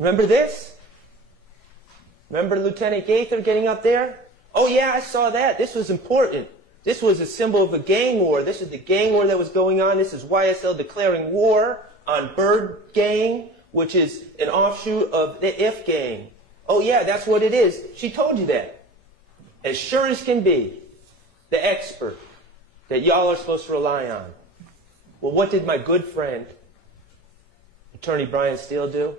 Remember this? Remember Lieutenant Gaither getting up there? Oh yeah, I saw that. This was important. This was a symbol of a gang war. This is the gang war that was going on. This is YSL declaring war on Bird Gang, which is an offshoot of the If Gang. Oh yeah, that's what it is. She told you that. As sure as can be, the expert that y'all are supposed to rely on. Well, what did my good friend, Attorney Brian Steele, do?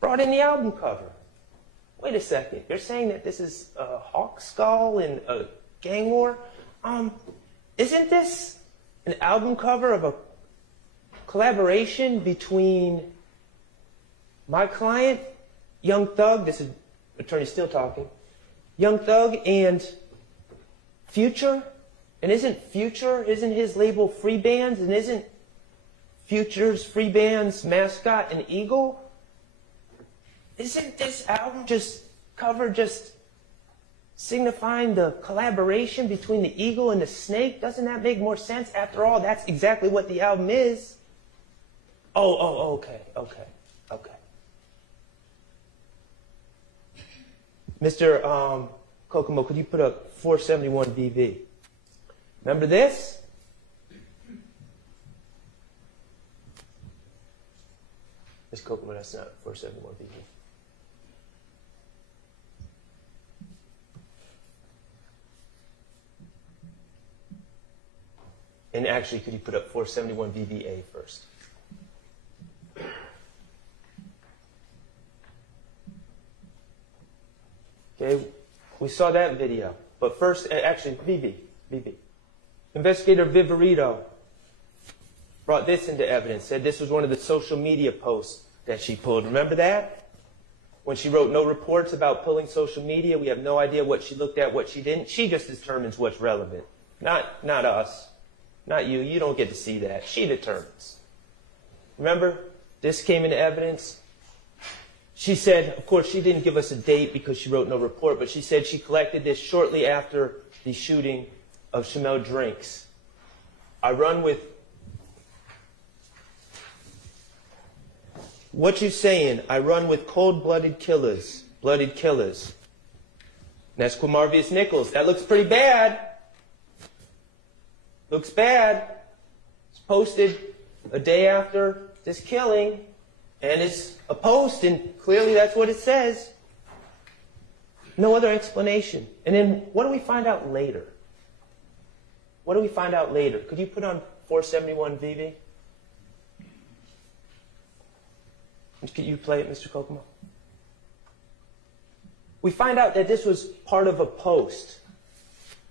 Brought in the album cover. Wait a second, you're saying that this is a hawk skull and a gang war? Isn't this an album cover of a collaboration between my client, Young Thug, this is Attorney Steele talking, Young Thug and Future? And isn't his label Free Bands? And isn't Future's Free Bands mascot an eagle? Isn't this album cover just signifying the collaboration between the eagle and the snake? Doesn't that make more sense? After all, that's exactly what the album is. Okay. Mr. Kokomo, could you put up 471 BV? Remember this? Ms. Kokomo, that's not 471 BV. And actually, could you put up 471 VVA first? Okay, we saw that video. But first, actually, VV. Investigator Viverito brought this into evidence, said this was one of the social media posts that she pulled. Remember that? When she wrote no reports about pulling social media, we have no idea what she looked at, what she didn't. She just determines what's relevant. Not us. Not you. You don't get to see that. She determines. Remember? This came into evidence. She said, of course, she didn't give us a date because she wrote no report, but she said she collected this shortly after the shooting of Shamel Drinks. I run with... What you saying? I run with cold-blooded killers. Blooded killers. And that's Quamarvius Nichols. That looks pretty bad. Looks bad. It's posted a day after this killing, and it's a post, and clearly that's what it says. No other explanation. And then what do we find out later? What do we find out later? Could you put on 471 VV? Could you play it, Mr. Kokomo? We find out that this was part of a post,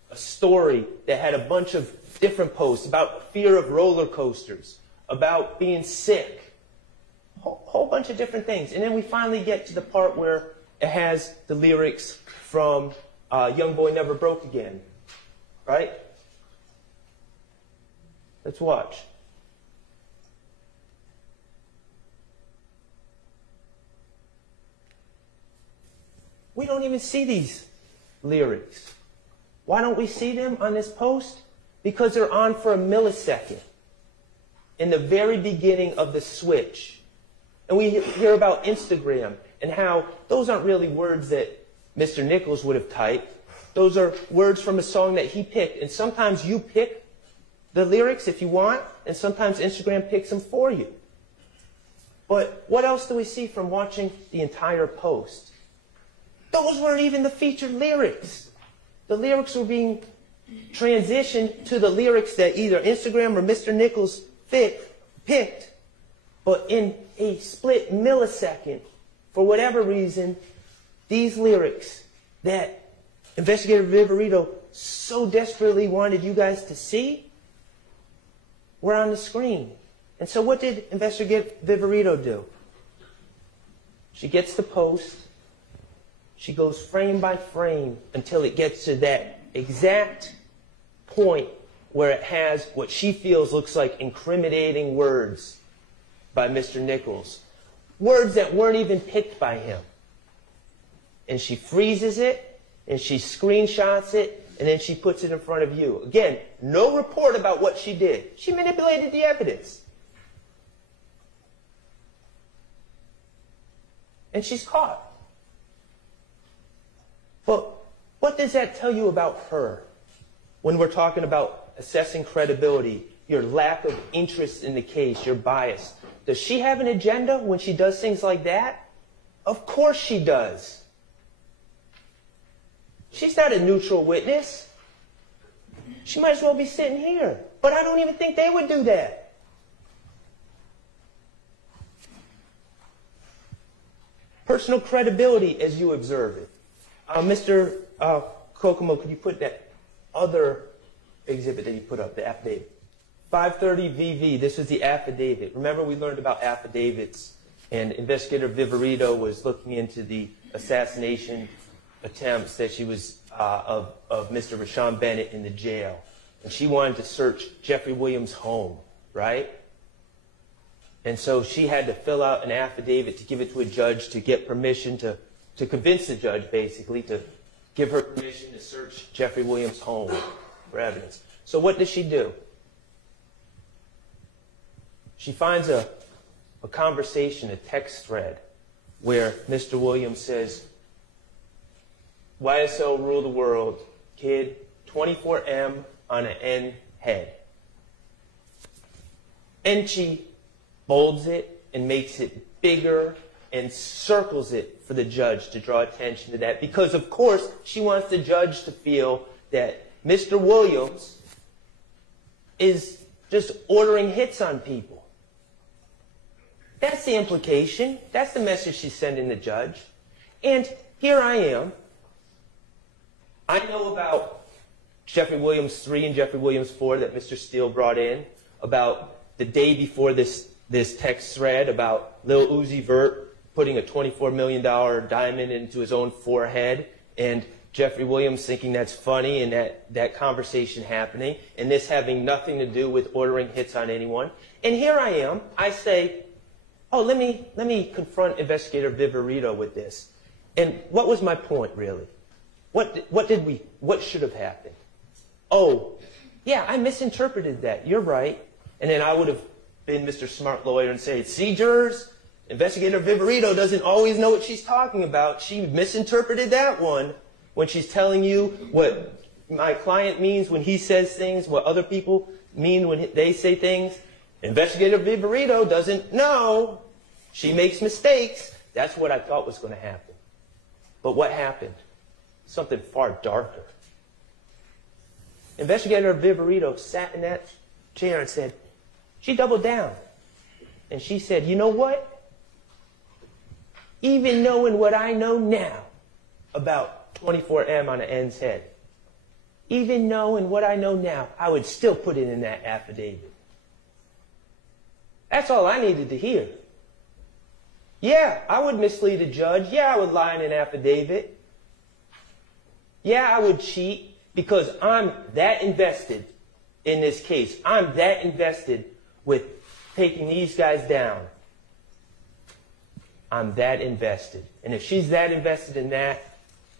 a story that had a bunch of different posts about fear of roller coasters, about being sick, a whole bunch of different things. And then we finally get to the part where it has the lyrics from Young Boy Never Broke Again, right? Let's watch. We don't even see these lyrics. Why don't we see them on this post? Because they're on for a millisecond in the very beginning of the switch. And we hear about Instagram and how those aren't really words that Mr. Nichols would have typed. Those are words from a song that he picked. And sometimes you pick the lyrics if you want, and sometimes Instagram picks them for you. But what else do we see from watching the entire post? Those weren't even the featured lyrics. The lyrics were being transitioned to the lyrics that either Instagram or Mr. Nichols picked, but in a split millisecond, for whatever reason, these lyrics that Investigator Viverito so desperately wanted you guys to see were on the screen. And so what did Investigator Viverito do? She gets the post. She goes frame by frame until it gets to that exact point where it has what she feels looks like incriminating words by Mr. Nichols. Words that weren't even picked by him. And she freezes it, and she screenshots it, and then she puts it in front of you. Again, no report about what she did. She manipulated the evidence. and she's caught. But what does that tell you about her when we're talking about assessing credibility, your lack of interest in the case, your bias? Does she have an agenda when she does things like that? Of course she does. She's not a neutral witness. She might as well be sitting here. But I don't even think they would do that. Personal credibility as you observe it. Mr. Kokomo, could you put that other exhibit that you put up, the affidavit? 530 VV, this was the affidavit. Remember we learned about affidavits, and Investigator Viverito was looking into the assassination attempts that she was of Mr. Rashawn Bennett in the jail. And she wanted to search Jeffrey Williams' home, right? And so she had to fill out an affidavit to give it to a judge to get permission to convince the judge, basically, to give her permission to search Jeffrey Williams' home for evidence. So what does she do? She finds a conversation, a text thread, where Mr. Williams says, YSL rule the world, kid, 24M on an N head. And she bolds it and makes it bigger and circles it for the judge to draw attention to that, because of course she wants the judge to feel that Mr. Williams is just ordering hits on people. That's the implication. That's the message she's sending the judge. And here I am. I know about Jeffrey Williams 3 and Jeffrey Williams 4 that Mr. Steele brought in, about the day before this text thread, about Lil Uzi Vert putting a $24 million diamond into his own forehead, and Jeffrey Williams thinking that's funny, and that conversation happening, and this having nothing to do with ordering hits on anyone. And here I am. I say, oh, let me confront Investigator Viverito with this. And what was my point, really? What should have happened? Oh, yeah, I misinterpreted that. You're right. And then I would have been Mr. Smart Lawyer and say, see, jurors, Investigator Viverito doesn't always know what she's talking about. She misinterpreted that one when she's telling you what my client means when he says things, what other people mean when they say things. Investigator Viverito doesn't know. She makes mistakes. That's what I thought was going to happen. But what happened? Something far darker. Investigator Viverito sat in that chair and said, she doubled down. And she said, you know what? Even knowing what I know now about 24M on an N's head, even knowing what I know now, I would still put it in that affidavit. That's all I needed to hear. Yeah, I would mislead a judge. Yeah, I would lie in an affidavit. Yeah, I would cheat because I'm that invested in this case. I'm that invested with taking these guys down. I'm that invested. And if she's that invested in that,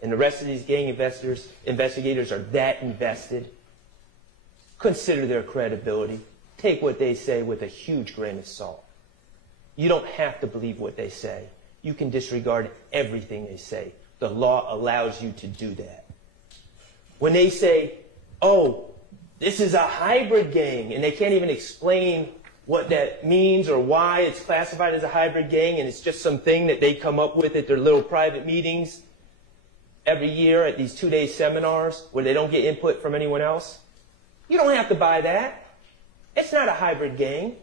and the rest of these gang investigators are that invested, consider their credibility. Take what they say with a huge grain of salt. You don't have to believe what they say. You can disregard everything they say. The law allows you to do that. When they say, oh, this is a hybrid gang, and they can't even explain what that means or why it's classified as a hybrid gang, and it's just something that they come up with at their little private meetings every year at these 2-day seminars where they don't get input from anyone else. You don't have to buy that. It's not a hybrid gang.